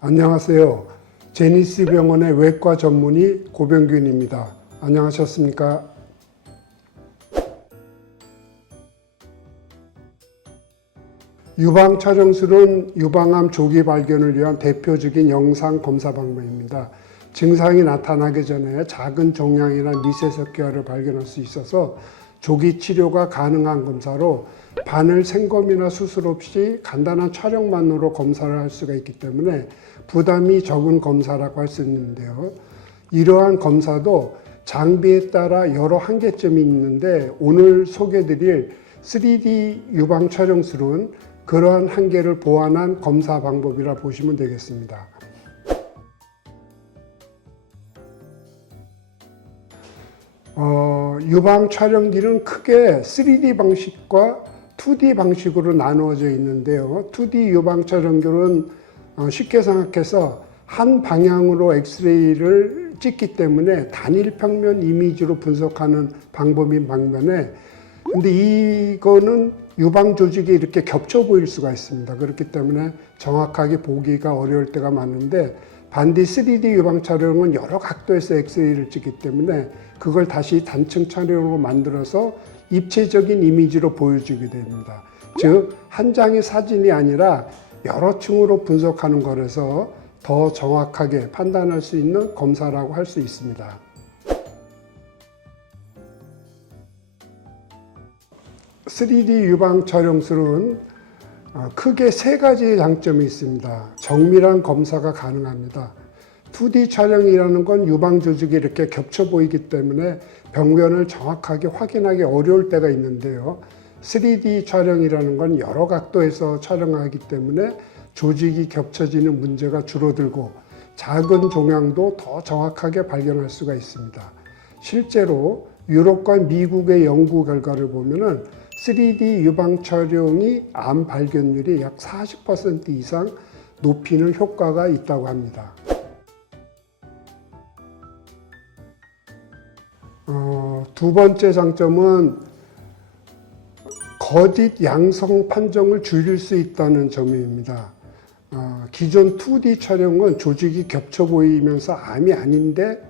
안녕하세요. 제니스 병원의 외과 전문의 고병균입니다. 안녕하셨습니까? 유방 촬영술은 유방암 조기 발견을 위한 대표적인 영상 검사 방법입니다. 증상이 나타나기 전에 작은 종양이나 미세석계화를 발견할 수 있어서 조기 치료가 가능한 검사로 바늘 생검이나 수술 없이 간단한 촬영만으로 검사를 할 수가 있기 때문에 부담이 적은 검사라고 할 수 있는데요. 이러한 검사도 장비에 따라 여러 한계점이 있는데 오늘 소개드릴 3D 유방 촬영술은 그러한 한계를 보완한 검사 방법이라 보시면 되겠습니다. 유방 촬영기는 크게 3D 방식과 2D 방식으로 나누어져 있는데요. 2D 유방 촬영기는 쉽게 생각해서 한 방향으로 엑스레이를 찍기 때문에 단일 평면 이미지로 분석하는 방법인 반면에 근데 이거는 유방 조직이 이렇게 겹쳐 보일 수가 있습니다. 그렇기 때문에 정확하게 보기가 어려울 때가 많은데 반디 3D 유방 촬영은 여러 각도에서 엑스레이를 찍기 때문에 그걸 다시 단층 촬영으로 만들어서 입체적인 이미지로 보여주게 됩니다. 즉, 한 장의 사진이 아니라 여러 층으로 분석하는 거라서 더 정확하게 판단할 수 있는 검사라고 할 수 있습니다. (3D) 유방 촬영술은 크게 세 가지의 장점이 있습니다. 정밀한 검사가 가능합니다. 2D 촬영이라는 건 유방 조직이 이렇게 겹쳐 보이기 때문에 병변을 정확하게 확인하기 어려울 때가 있는데요. 3D 촬영이라는 건 여러 각도에서 촬영하기 때문에 조직이 겹쳐지는 문제가 줄어들고 작은 종양도 더 정확하게 발견할 수가 있습니다. 실제로 유럽과 미국의 연구 결과를 보면은 3D 유방 촬영이 암 발견율이 약 40% 이상 높이는 효과가 있다고 합니다. 두 번째 장점은 거짓 양성 판정을 줄일 수 있다는 점입니다. 기존 2D 촬영은 조직이 겹쳐 보이면서 암이 아닌데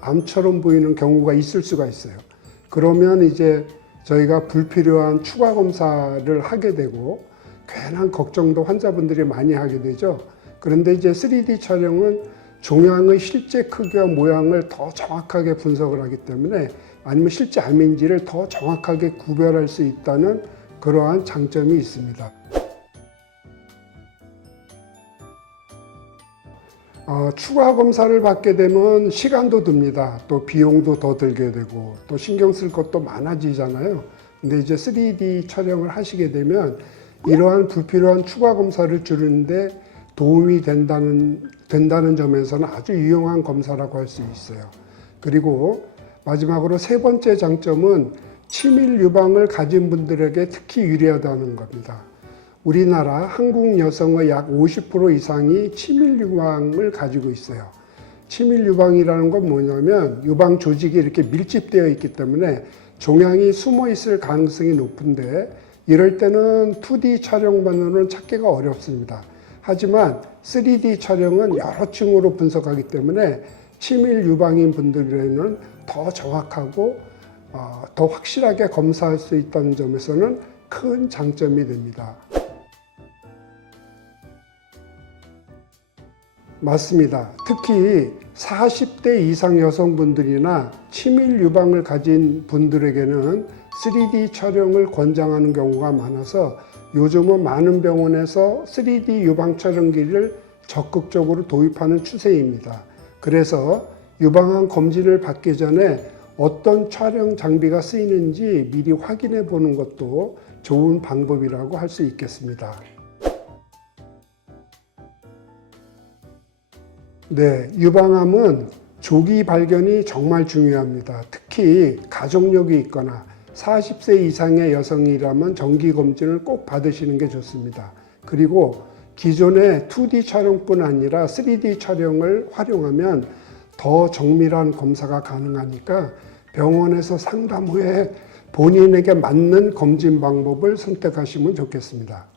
암처럼 보이는 경우가 있을 수가 있어요. 그러면 이제 저희가 불필요한 추가 검사를 하게 되고 괜한 걱정도 환자분들이 많이 하게 되죠. 그런데 이제 3D 촬영은 종양의 실제 크기와 모양을 더 정확하게 분석을 하기 때문에 아니면 실제 암인지를 더 정확하게 구별할 수 있다는 그러한 장점이 있습니다. 추가 검사를 받게 되면 시간도 듭니다. 또 비용도 더 들게 되고 또 신경 쓸 것도 많아지잖아요. 근데 이제 3D 촬영을 하시게 되면 이러한 불필요한 추가 검사를 줄이는데 도움이 된다는 점에서는 아주 유용한 검사라고 할 수 있어요. 그리고 마지막으로 세 번째 장점은 치밀 유방을 가진 분들에게 특히 유리하다는 겁니다. 우리나라 한국 여성의 약 50% 이상이 치밀 유방을 가지고 있어요. 치밀 유방이라는 건 뭐냐면 유방 조직이 이렇게 밀집되어 있기 때문에 종양이 숨어 있을 가능성이 높은데 이럴 때는 2D 촬영만으로는 찾기가 어렵습니다. 하지만 3D 촬영은 여러 층으로 분석하기 때문에 치밀 유방인 분들에게는 더 정확하고 더 확실하게 검사할 수 있다는 점에서는 큰 장점이 됩니다. 맞습니다. 특히 40대 이상 여성분들이나 치밀 유방을 가진 분들에게는 3D 촬영을 권장하는 경우가 많아서 요즘은 많은 병원에서 3D 유방 촬영기를 적극적으로 도입하는 추세입니다. 그래서 유방암 검진을 받기 전에 어떤 촬영 장비가 쓰이는지 미리 확인해 보는 것도 좋은 방법이라고 할 수 있겠습니다. 네, 유방암은 조기 발견이 정말 중요합니다. 특히 가족력이 있거나 40세 이상의 여성이라면 정기검진을 꼭 받으시는 게 좋습니다. 그리고 기존의 2D 촬영뿐 아니라 3D 촬영을 활용하면 더 정밀한 검사가 가능하니까 병원에서 상담 후에 본인에게 맞는 검진 방법을 선택하시면 좋겠습니다.